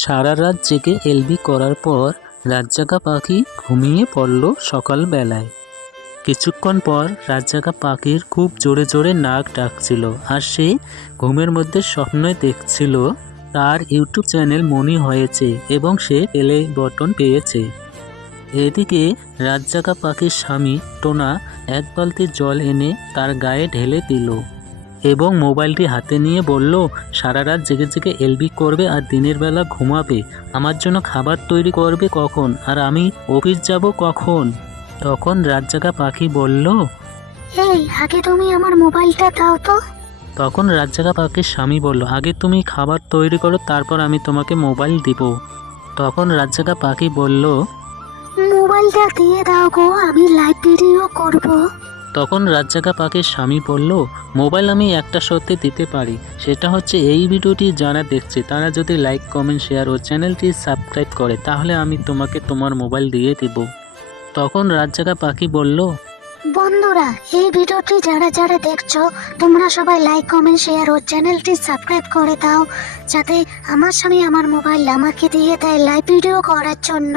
সারা রাত জেগে এলবি করার পর রাতজাগা পাখি ঘুমিয়ে পড়ল সকালবেলায়। কিছুক্ষণ পর রাতজাগা পাখির খুব জোরে জোরে নাক ডাকছিল আর সে ঘুমের মধ্যে স্বপ্নই দেখছিল তার ইউটিউব চ্যানেল মনি হয়েছে এবং সে প্লে বটন পেয়েছে। এদিকে রাতজাগা পাখির স্বামী টোনা এক বালতি জল এনে তার গায়ে ঢেলে দিল। এবং মোবাইলটি হাতে নিয়ে বলল সারা রাত জেগে জেগে এলবি করবে আর দিনের বেলা ঘুমাবে। আমার জন্য খাবার তৈরি করবে কখন? আর আমি অফিস যাব কখন? তখন রাতজাগা পাখি বলল এই আগে তুমি আমার মোবাইলটা দাও তো। তখন রাতজাগা পাখির স্বামী বলল আগে তুমি খাবার তৈরি করো তারপর আমি তোমাকে মোবাইল দিব। তখন রাতজাগা পাখি বলল মোবাইলটা দিয়ে দাও গো আমি লাইভ ভিডিও করব। তখন রাতজাগা পাখির স্বামী বলল, মোবাইল আমি একটা সত্যি দিতে পারি। সেটা হচ্ছে এই ভিডিওটি যারা দেখছে, তারা যদি লাইক, কমেন্ট, শেয়ার ও চ্যানেলটি সাবস্ক্রাইব করে, তাহলে আমি তোমাকে তোমার মোবাইল দিয়ে দেব। তখন রাতজাগা পাখি বলল, বন্ধুরা, এই ভিডিওটি যারা যারা দেখছ, তোমরা সবাই লাইক, কমেন্ট, শেয়ার ও চ্যানেলটি সাবস্ক্রাইব করে দাও, যাতে আমার স্বামী আমার মোবাইল আমাকে দিয়ে দেয় লাইভ ভিডিও করার জন্য।